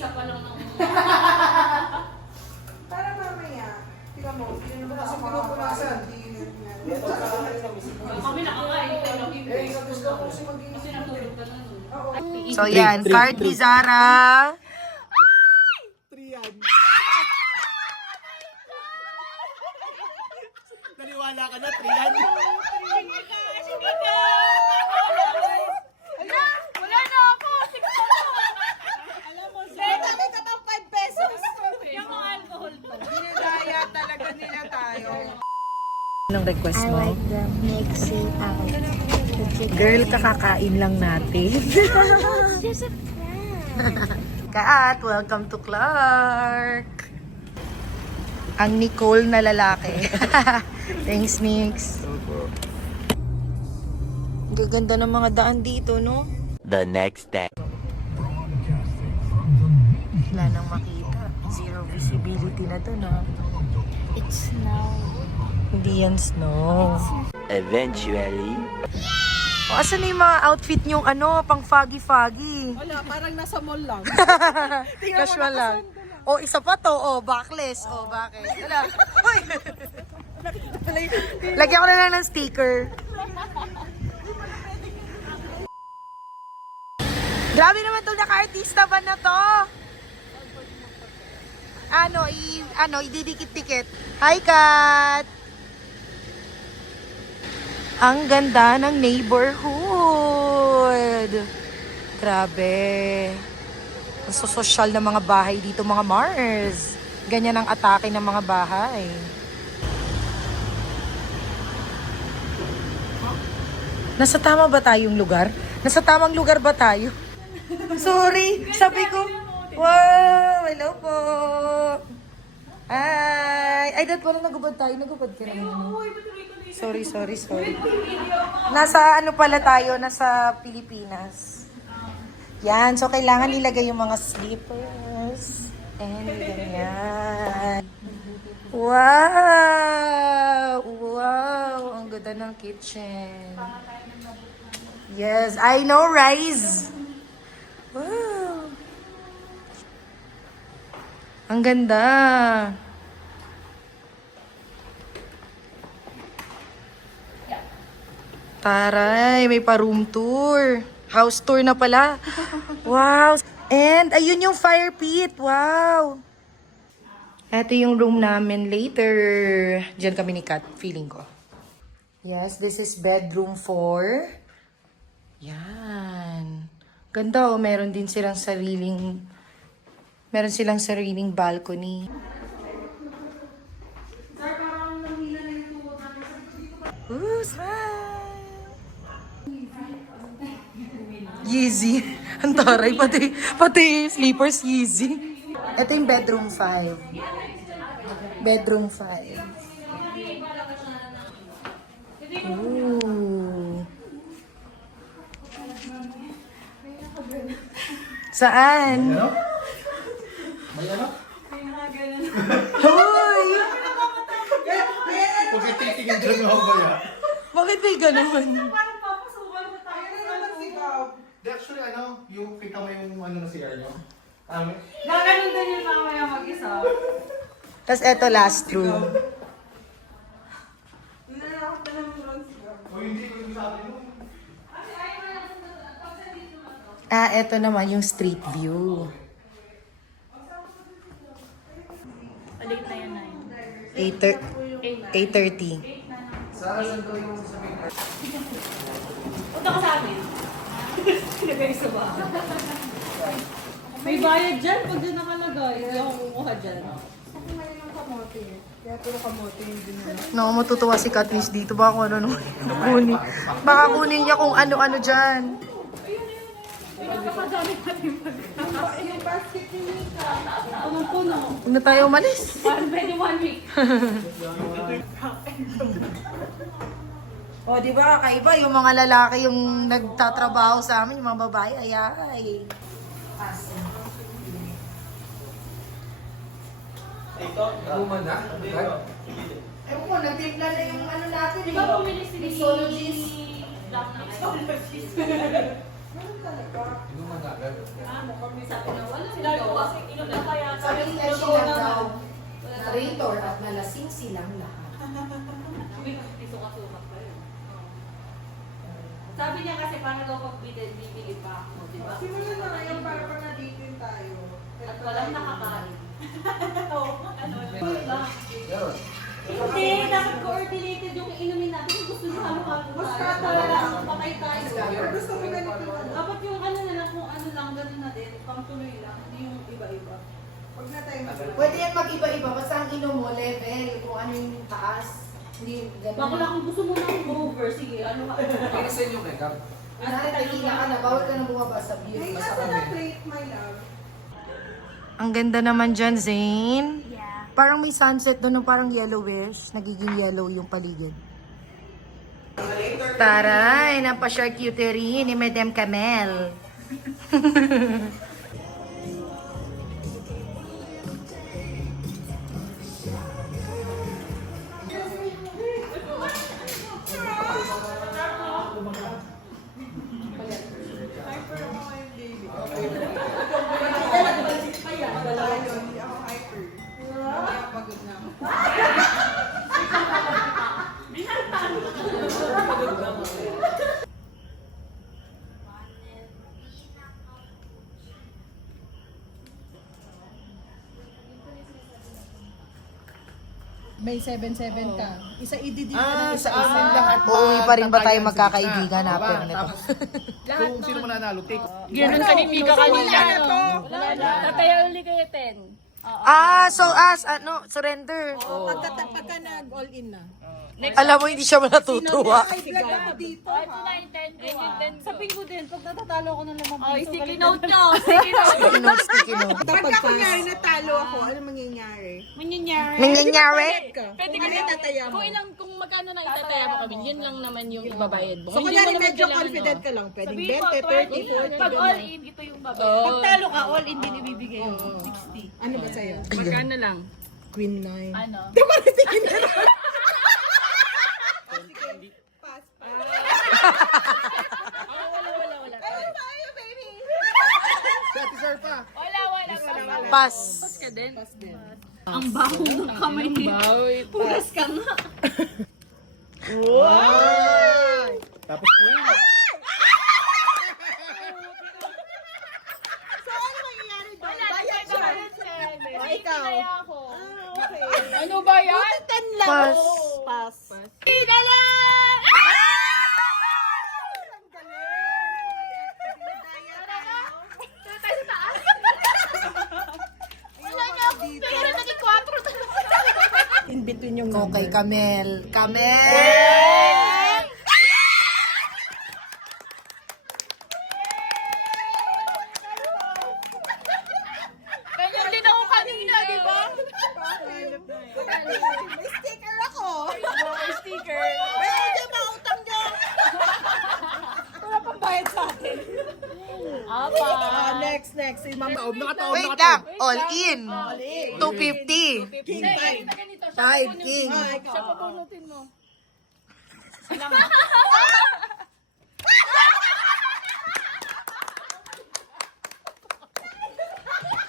isa pa lang ng... Para mamaya, tingnan mo, hindi naman Kasi ako pinupunasan. Kami nakakain ko lang yung Eh, sa gusto ko kasi maging... kasi natulog ka na nun. So yan, card ni Zara. Naniwala ka na, Trian? Wala na ako! Alam mo, Kami ka pang 5 pesos. yung mga alcohol to. Dinadaya talaga nila tayo. Anong request mo? the mixing out. Girl, kakakain lang natin. Just a prank. Kat, welcome to Clark. Ang Nicole na lalaki. Thanks, Nix. Ang gaganda ng mga daan dito, no? The next day. Wala nang makita. Zero visibility na to, no? It's snow. Hindi yan snow. Eventually. O, asan na yung mga outfit nyong ano, pang foggy-foggy? Wala, parang nasa mall lang. Casual lang. O, isa pa to. O, backless. O, bakit? Wala. Uy! Lagyan ko na lang ng sticker. Grabe naman itong naka-artista ba na to? Ididikit-tikit. Hi, Kat! Ang ganda ng neighborhood. Grabe. Ang sosyal na mga bahay dito, mga Mars. Ganyan ang atake ng mga bahay. Nasa tama ba tayong lugar? Nasa tamang lugar ba tayo? Sorry, sabi ko. Wow, hello po. Ay, dahil pala nagubad tayo. Nagubad ka naman. Sorry. Nasa ano pala tayo? Nasa Pilipinas. Yan, so kailangan ilagay yung mga slippers. And ganyan. Wow! Wow! Ang ganda ng kitchen. Yes, I know, Rise. Wow! Ang ganda. Taray, may pa-room tour. House tour na pala. Wow! And ayun yung fire pit. Wow! Ito yung room namin later. Diyan kami ni Kat, feeling ko. Yes, this is bedroom 4. Yan. Ganda oh, meron silang sariling balcony. Ooh, smile! Yeezy. Ang taray, pati slippers Yeezy. Ito yung bedroom 5. Bedroom 5. Ooh. Saan? May ano? Hoy! Bakit titigil dyan ako ba yan? Bakit may ganun? Actually, yung kita mo yung ano na CR nyo? Gaganon din yung mamaya mag-isa. Tapos eto last room. O hindi ko yung sabi mo. Eto naman yung street view. Late na yan, 8:30. Sara, saan daw yung sabi ko? Punta ka sa amin. Sinagay sa bahay. May bayad dyan pag dyan nakalagay. Hindi ako kukuha dyan. Ako ngayon ng kamote. Kaya puro kamote yung dinala. No, matutuwa si Katniss dito. Baka kung ano kunin. Baka kunin niya kung ano-ano dyan. Napakadami pa rin Yung basket ni Mika. Punong-puno. Huwag na tayo umalis. 1 week. O, di ba? Kakaiba yung mga lalaki yung nagtatrabaho sa amin, yung mga babae, ay. Buman na? Ewan ko, nagtimpla na yung ano natin. Di ba bumili si Mixologist. Black na Mixologist? Buman na agad. Sabi na wala. Sila ko kasi inom na kaya. Sabi nila sila daw, narrator at nalasing silang lahat. Suka-suka pa yun. Sabi niya kasi paano daw pag bibili pa ako, di ba? Simulan na ngayon para pag naditin tayo. At walang nakakain. Ano ba? Meron. Hindi, dapat coordinated yung inumin natin. Kung gusto nyo halo-halo Mas tayo. katawa. Patay tayo. Or gusto mo ganito na. Dapat yung ano na lang, kung ano lang, ganun na din. Pang tuloy lang, hindi yung iba-iba. Huwag na tayo mag- Pwede yan mag-iba-iba, basta ang inom mo, level, kung ano yung taas. Hindi, Bako lang kung gusto mo ng over, sige, ano ka? Kaya sa inyo makeup. Kunwari, tequila ka na, bawal ka na bumaba sa beer. May Basta nasa kami. na plate, my love. Ang ganda naman dyan, Zane. Yeah. Parang may sunset doon, parang yellowish. Nagiging yellow yung paligid. Taray, napasharcuterie ni Madame Camel. Hindi ako hyper. Kaya pagod na ako. May 7-7 ka. Isa ididi ka ng sa amin lahat. Uuwi pa rin ba tayo tatayan magkakaibigan sila. after Diba? nito? Tapos, kung sino mananalo, take. Ganun kanina kanina. Tataya uli kayo 10. Surrender. Pagka nag-all in na. Alam mo, hindi siya natutuwa. Ay, vlog ako dito. Ito na yung 10 ko. Sabihin ko din, pag natatalo ako ng 5 Oh, sticky note nyo. Sticky note. Sticky note, sticky note. Pagka kunyari natalo ako, ano mangyayari? Nangyayari? Pwede Kung ano tataya mo? kung magkano na itataya mo kami, yun lang naman yung ibabayad mo. So, kunyari medyo confident ka lang. Pwedeng 20, 30, 40. Pag all in, ito yung babayad. Pag talo ka, all in din ibibigay yung 60. Ano ba sa'yo? Magkano lang? Queen 9. Ano? Pass, pass. Wala. Sa sir pa. Wala. Pass. Ka din? Pass din. Ang baho ng kamay niya. Punas ka nga. Tapos queen. Bayad siya. O, ikaw. Ako. Okay. Ano ba yan? 10 lang. Pass. Pass. Kilala! Ang galing. Tayo sa taas. Wala niya ako. Pero naging 4 talaga. In between yung Okay, Camel. Camel! Ganyan din ako kanina, di ba? May sticker ako. May sticker. May hindi mautang niyo. Wala pang bayad sa atin. Apa. Next. Si Ma'am Taob. Nakataob. Wait lang. All in. 250. King Ganito, ganito. Siya Five, pabunutin king. mo. Ah, ikaw. Siya pabunutin mo.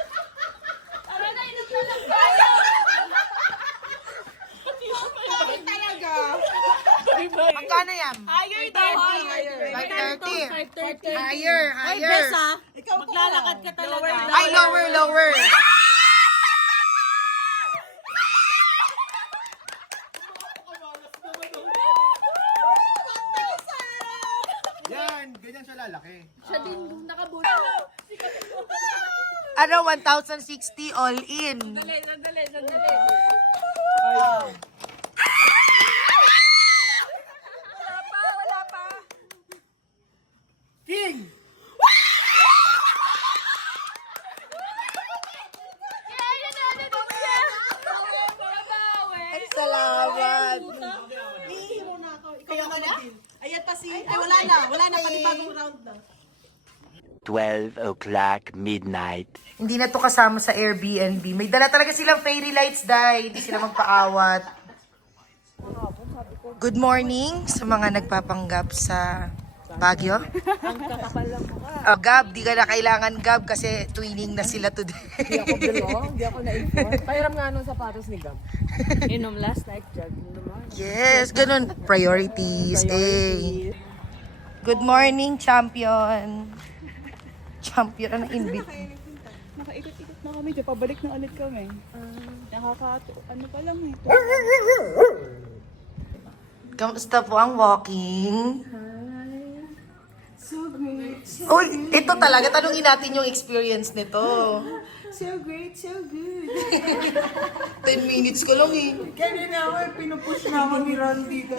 Tara na, inom na lang tayo. Talaga. Magkano yan? Higher daw. 530. Higher. Ikaw maglalakad ka talaga. Ay, lower. Yan, ganyan siya lalaki. Siya din nakabuno. Ano, 1,060 all in. Sandali. Wala pa. King! Kaya yun na, ano daw siya? Babawi. Ay, salamat. Hihiro na ako. Ikaw na mag-deal. Ayan pa si... Ay, wala na. Panibagong round na. 12 o'clock midnight. Hindi na to kasama sa Airbnb. May dala talaga silang fairy lights, Day. Hindi sila magpaawat. Good morning sa mga nagpapanggap sa Baguio? Oh, Gab, di ka na kailangan Gab kasi twinning na sila today. Hindi ako na-inform. Pahiram nga nung sapatos ni Gab. Inom last night, jogging naman. Yes, ganun. Priorities. Eh. Good morning, champion. Champion ang invite. Nakaikot-ikot na kami. Pabalik na ulit kami. Ano pa lang eh. Kamusta po ang walking? So great. Uy, ito talaga. Tanungin natin yung experience nito. So great, so good. 10 minutes ko lang eh. Kanina ako, pinupush na ako ni Ron dito.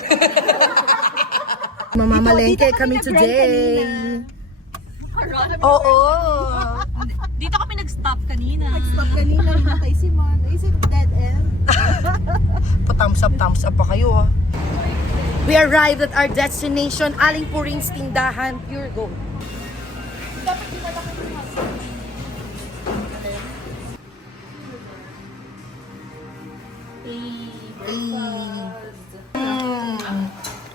Mamamalengke kami today. Oo. Dito kami nag-stop kanina. Stop kanina, hinatay si Man. Is it dead end? Pa-thumbs up pa kayo ha. We arrived at our destination, Aling Puring's Tindahan, Pure Gold.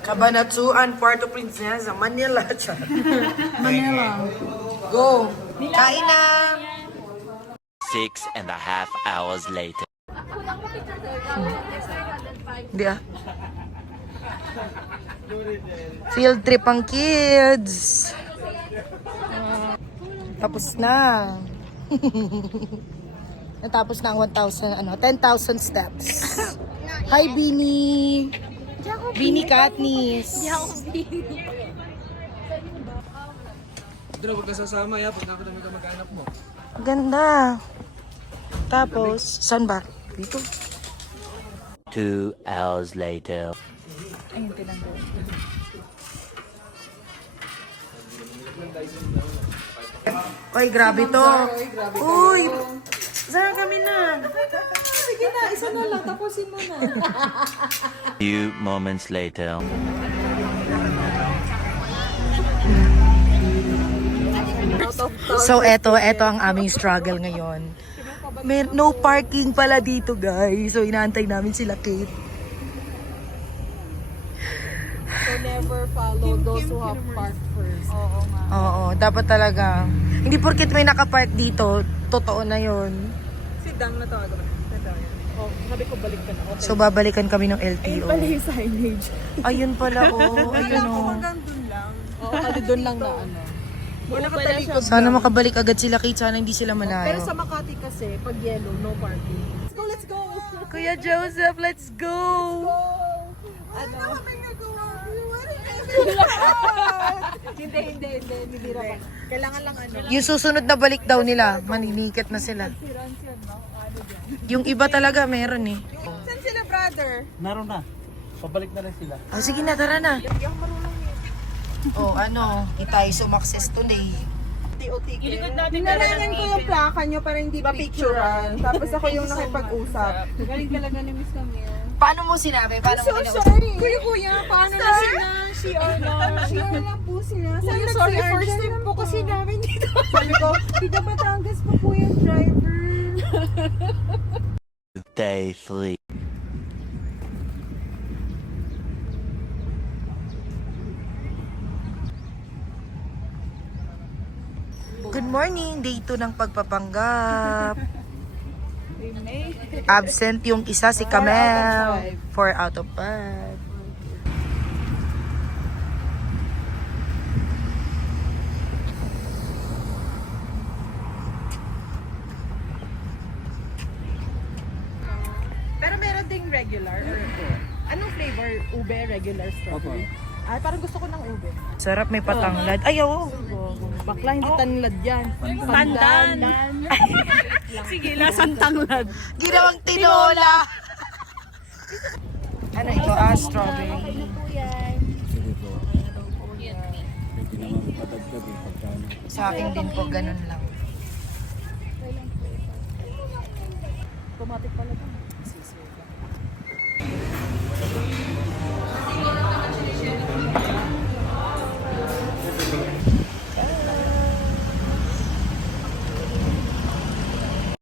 Cabanatuan, Puerto Princesa, Manila. Manila. Go. Kain na. 6.5 hours later. Hindi ah. Field trip ang kids. Tapos na. Natapos na ang 10,000 steps. Hi, Bini. Bini Katniss. Dro, huwag ka sasama ya, pag nakita ka mag-anak mo. Ganda. Tapos, saan ba? Dito. 2 hours later. Oy, grabe to. Uy, saan kami na? Sige na, isa na lang. Tapusin mo na. Few moments later. So, eto ang aming struggle ngayon. No parking pala dito, guys. So, inaantay namin sila, Kate. So never follow those who have parked first. Oo nga. Oo, dapat talaga. Hindi porket may nakapark dito, totoo na yun. Si Dang na tawagan. Oh, sabi ko balik ka na. Okay. So, babalikan kami ng LTO. Yung signage. Ayun pala, oh. Ayun, oh. Hanggang dun lang. Oo, kasi dun lang na ano. Nakatalikod. Sana makabalik agad sila, Kate. Sana hindi sila Pero malayo. sa Makati kasi, pag yellow, no parking. Let's go, let's go! Kuya Joseph, let's go! Ano? Hindi bira pa. Kailangan lang ano. Yung susunod na balik daw nila, maniniket na sila. Yung iba talaga meron eh. Saan sila, brother? Naroon na. Pabalik na rin sila. Oh, sige na, tara na. Oh, ano, tayo sumakses today. Ilikod natin. Narangan ko yung plaka nyo para hindi picturean. Tapos ako yung nakipag-usap. Galing talaga ni Miss Camille. Paano mo sinabi? Paano mo kinausap? Sorry. Kuya, paano na sila? CR lang po sila. Sorry, first time po kasi namin dito. Sabi ko, tiga Batangas pa po yung driver. Day 3. Good morning, day 2 ng pagpapanggap. Absent yung isa, si Kamel. 4 out of 5. Pero meron ding regular. Anong flavor? Ube, regular, strawberry? Ay, parang gusto ko ng ube. Sarap, may patanglad. Ay, oo. Bakla, hindi tanlad yan. Pandan. Sige, lasang tanglad. Ginawang tinola. Ano ito? Strawberry. Sa akin din po, ganun lang. Automatic pala ito.